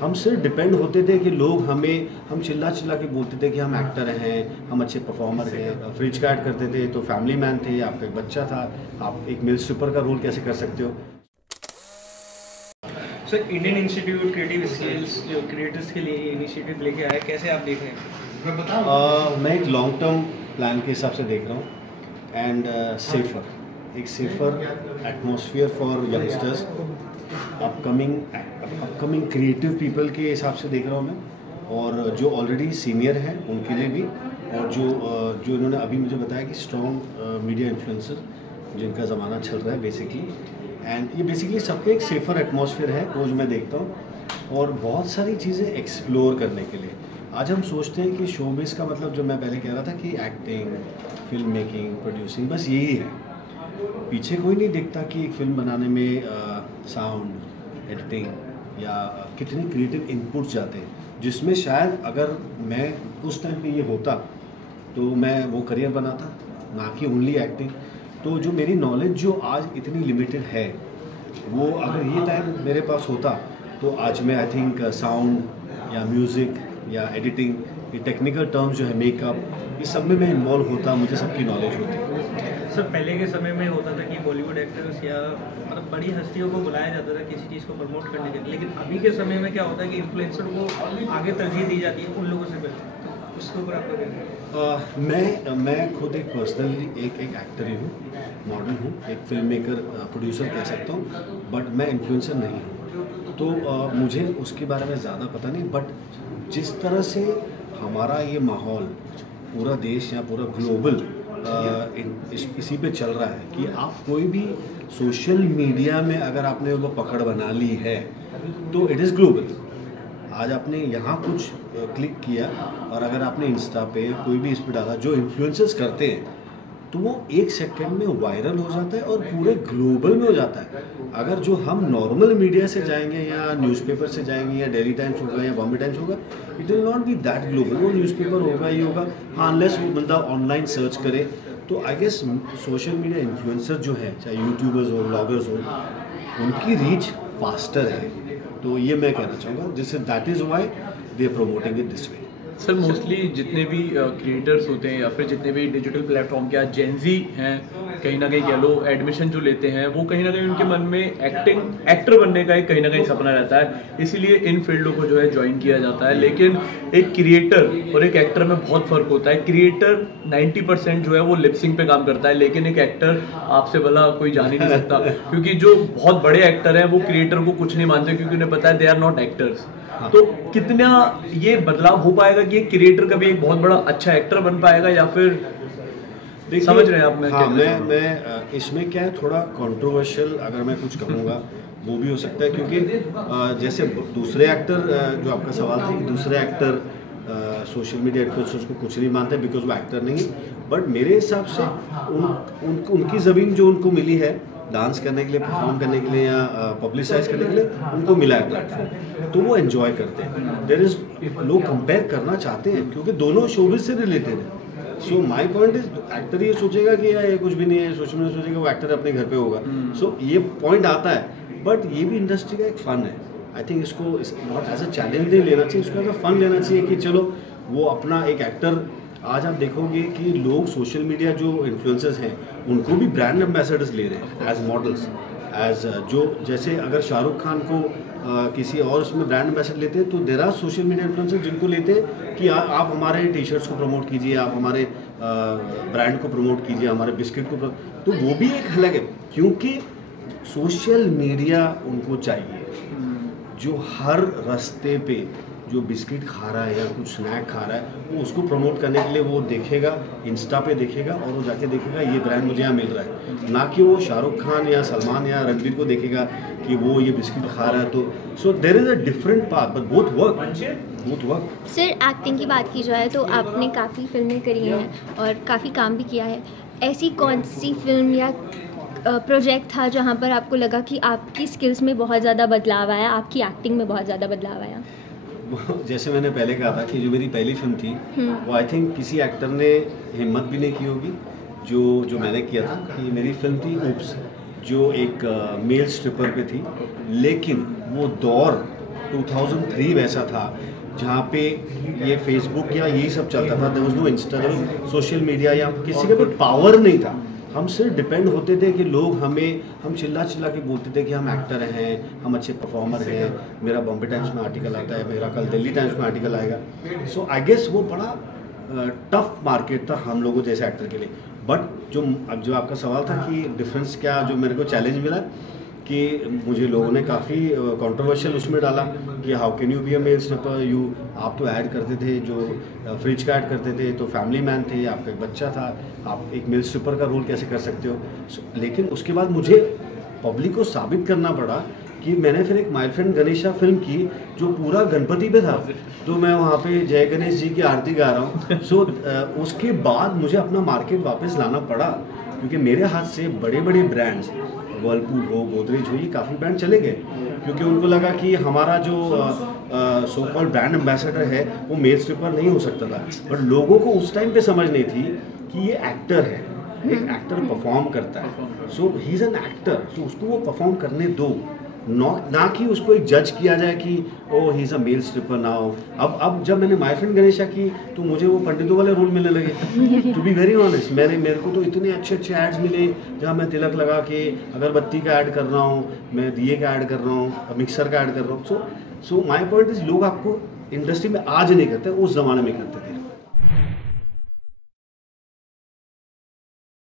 हम सिर्फ डिपेंड होते थे कि लोग हम चिल्ला चिल्ला के बोलते थे कि हम एक्टर हैं, हम अच्छे परफॉर्मर हैं। फ्रिज का ऐड करते थे तो फैमिली मैन थे, आपका एक बच्चा था, आप एक मेल स्ट्रिपर का रोल कैसे कर सकते हो। Sir Indian institute creative skills जो क्रिएटर्स के लिए इनिशिएटिव लेके आया, कैसे आप देख रहे हैं? मैं एक लॉन्ग टर्म प्लान के हिसाब से देख रहा हूँ एंड एक safer atmosphere for youngsters, upcoming creative people के हिसाब से देख रहा हूँ मैं। और जो ऑलरेडी सीनियर हैं उनके लिए भी, और जो इन्होंने अभी मुझे बताया कि स्ट्रॉन्ग मीडिया इन्फ्लुएंसर जिनका ज़माना चल रहा है बेसिकली, एंड ये बेसिकली सबके एक सेफर एटमॉस्फेयर है वो जो मैं देखता हूँ। और बहुत सारी चीज़ें एक्सप्लोर करने के लिए आज हम सोचते हैं कि शोबिज़ का मतलब, जो मैं पहले कह रहा था कि एक्टिंग, फिल्म मेकिंग, प्रोड्यूसिंग, बस यही है। पीछे कोई नहीं देखता कि एक फिल्म बनाने में साउंड, एडिटिंग या कितने क्रिएटिव इनपुट्स जाते हैं, जिसमें शायद अगर मैं उस टाइम पे ये होता तो मैं वो करियर बनाता, ना कि ओनली एक्टिंग। तो जो मेरी नॉलेज जो आज इतनी लिमिटेड है, वो अगर ये टाइम मेरे पास होता तो आज मैं आई थिंक साउंड या म्यूज़िक या एडिटिंग, ये टेक्निकल टर्म्स जो है, मेकअप, ये सब में मैं इन्वॉल्व होता, मुझे सबकी नॉलेज होती। सर पहले के समय में होता था कि बॉलीवुड एक्टर्स या मतलब बड़ी हस्तियों को बुलाया जाता था किसी चीज़ को प्रमोट करने के लिए, लेकिन अभी के समय में क्या होता है कि इन्फ्लुएंसर को आगे तरजीह दी जाती है उन लोगों से पहले, तो उसके ऊपर आपका क्या? मैं खुद एक पर्सनली एक एक्टर ही हूँ, मॉडल हूँ, एक फिल्म मेकर, प्रोड्यूसर कह सकता हूँ, बट मैं इन्फ्लुएंसर नहीं हूँ। तो मुझे उसके बारे में ज़्यादा पता नहीं, बट जिस तरह से हमारा ये माहौल पूरा देश या पूरा ग्लोबल इसी पे चल रहा है कि आप कोई भी सोशल मीडिया में अगर आपने वो पकड़ बना ली है तो इट इज़ ग्लोबल। आज आपने यहाँ कुछ क्लिक किया और अगर आपने इंस्टा पे कोई भी इस पर डाला, जो इन्फ्लुएंसर्स करते हैं, तो वो 1 सेकंड में वायरल हो जाता है और पूरे ग्लोबल में हो जाता है। अगर जो हम नॉर्मल मीडिया से जाएंगे या न्यूज़पेपर से जाएंगे या डेली टाइम्स होगा या बॉम्बे टाइम्स होगा, it will not be that global. वो न्यूज़पेपर होगा ही होगा, हाँ, अनलेस वो बंदा ऑनलाइन सर्च करे। तो I guess social media influencer जो है, चाहे यूट्यूबर्स हो, ब्लॉगर्स हो, उनकी रीच फास्टर है। तो ये मैं कहना चाहूँगा, जिससे that is why they are promoting it this way. Sir mostly जितने भी क्रिएटर्स होते हैं या फिर जितने भी डिजिटल प्लेटफॉर्म के आज जेनजी हैं, कहीं ना कहीं कह लो एडमिशन जो लेते हैं, वो कहीं ना कहीं उनके मन में एक्टर बनने का एक कहीं ना कहीं सपना रहता है, इसीलिए इन फील्डों को जो है ज्वाइन किया जाता है। लेकिन एक क्रिएटर और एक एक्टर में बहुत फर्क होता है। क्रिएटर 90% जो है वो लिपसिंग पे काम करता है, लेकिन एक एक्टर आपसे भला कोई जान ही नहीं सकता, क्योंकि जो बहुत बड़े एक्टर हैं वो क्रिएटर को कुछ नहीं मानते, क्योंकि उन्हें पता है दे आर नॉट एक्टर्स। तो कितना ये बदलाव हो पाएगा कि एक क्रिएटर कभी एक बहुत बड़ा अच्छा एक्टर बन पाएगा, या फिर समझ रहे हैं आप? मैं इसमें क्या है, थोड़ा कंट्रोवर्शियल अगर मैं कुछ कहूँगा वो भी हो सकता है, क्योंकि जैसे दूसरे एक्टर, जो आपका सवाल था कि दूसरे एक्टर सोशल मीडिया इन्फ्लुएंसर्स को कुछ नहीं मानते बिकॉज वो एक्टर नहीं, बट मेरे हिसाब से उनकी ज़मीन जो उनको मिली है डांस करने के लिए, परफॉर्म करने के लिए या पब्लिसाइज करने के लिए, उनको मिला है प्लेटफॉर्म, तो वो एंजॉय करते हैं। देयर इज, लोग कंपेयर करना चाहते हैं क्योंकि दोनों शोबिज़ से रिलेटेड है। So my point is, actor ये सोचेगा कि यार ये कुछ भी नहीं है, सोशल मीडिया सोचेगा वो एक्टर अपने घर पे होगा। सो ये पॉइंट आता है, बट ये भी इंडस्ट्री का एक फन है। आई थिंक इसको नॉट एज अ चैलेंज नहीं लेना चाहिए, इसको एज अ फन लेना चाहिए कि चलो वो अपना एक एक्टर। आज आप देखोगे कि लोग सोशल मीडिया जो इन्फ्लुएंसर्स हैं उनको भी ब्रांड एम्बेसडर्स ले रहे हैं एज मॉडल्स, एज जो जैसे अगर शाहरुख खान को किसी और उसमें ब्रांड एम्बेसडर लेते हैं, तो there are social media influencer जिनको लेते हैं कि आप हमारे टी शर्ट्स को प्रमोट कीजिए, आप हमारे ब्रांड को प्रमोट कीजिए, हमारे बिस्किट को तो वो भी एक अलग है, क्योंकि सोशल मीडिया उनको चाहिए। जो हर रास्ते पे जो बिस्किट खा रहा है या कुछ स्नैक खा रहा है, वो उसको प्रमोट करने के लिए वो देखेगा, इंस्टा पे देखेगा और वो जाके देखेगा ये ब्रांड मुझे यहाँ मिल रहा है, ना कि वो शाहरुख खान या सलमान या रणबीर को देखेगा कि वो ये बिस्किट खा रहा है। तो so there is a different path, but both work. Sir acting की बात की जाए तो आपने काफ़ी फिल्में करी हैं और काफ़ी काम भी किया है। ऐसी कौन सी फिल्म या प्रोजेक्ट था जहाँ पर आपको लगा कि आपकी स्किल्स में बहुत ज़्यादा बदलाव आया, आपकी एक्टिंग में बहुत ज़्यादा बदलाव आया? जैसे मैंने पहले कहा था कि जो मेरी पहली फिल्म थी वो आई थिंक किसी एक्टर ने हिम्मत भी नहीं की होगी जो मैंने किया था, कि मेरी फिल्म थी ऊप्स, जो एक मेल स्ट्रिपर पे थी, लेकिन वो दौर 2003 वैसा था जहाँ पे ये फेसबुक या यही सब चलता था, there was no Instagram, social media, या किसी का कोई पावर नहीं था। हम सिर्फ डिपेंड होते थे कि लोग हम चिल्ला के बोलते थे कि हम एक्टर हैं, हम अच्छे परफॉर्मर हैं, मेरा बॉम्बे टाइम्स में आर्टिकल आता है, मेरा कल दिल्ली टाइम्स में आर्टिकल आएगा। सो आई गेस वो बड़ा टफ मार्केट था हम लोगों जैसे एक्टर के लिए। बट जो आपका सवाल था कि डिफरेंस क्या, जो मेरे को चैलेंज मिला कि मुझे लोगों ने काफ़ी कंट्रोवर्शियल उसमें डाला कि how can you be a male stripper, आप तो ऐड करते थे, जो फ्रिज का ऐड करते थे, तो फैमिली मैन थे, आपका एक बच्चा था, आप एक मेल स्ट्रिपर का रोल कैसे कर सकते हो। लेकिन उसके बाद मुझे पब्लिक को साबित करना पड़ा कि मैंने फिर एक माय फ्रेंड गणेशा फिल्म की जो पूरा गणपति पे था, तो मैं वहाँ पे जय गणेश जी की आरती गा रहा हूँ। सो उसके बाद मुझे अपना मार्केट वापस लाना पड़ा, क्योंकि मेरे हाथ से बड़े बड़े ब्रांड्स, वर्लपूल हो, गोदरेज हो, ये काफ़ी ब्रांड चले गए, क्योंकि उनको लगा कि हमारा जो सो कॉल्ड ब्रांड एम्बेसडर है वो मेल स्ट्रिपर नहीं हो सकता था। बट लोगों को उस टाइम पे समझ नहीं थी कि ये एक्टर है, एक एक्टर परफॉर्म करता है, सो ही इज़ एन एक्टर, सो उसको वो परफॉर्म करने दो, ना कि उसको एक जज किया जाए कि oh he is a male stripper now. अब जब मैंने माय फ्रेंड गणेशा की तो मुझे वो पंडितों वाले रोल मिलने लगे। टू बी वेरी ऑनेस्ट, मेरे को तो इतने अच्छे एड्स मिले जहाँ मैं तिलक लगा के अगरबत्ती का ऐड कर रहा हूँ, मैं दिए का ऐड कर रहा हूँ, मिक्सर का ऐड कर रहा हूँ। सो माय पॉइंट इज, लोग आपको इंडस्ट्री में आज नहीं करते, उस ज़माने में करते थे।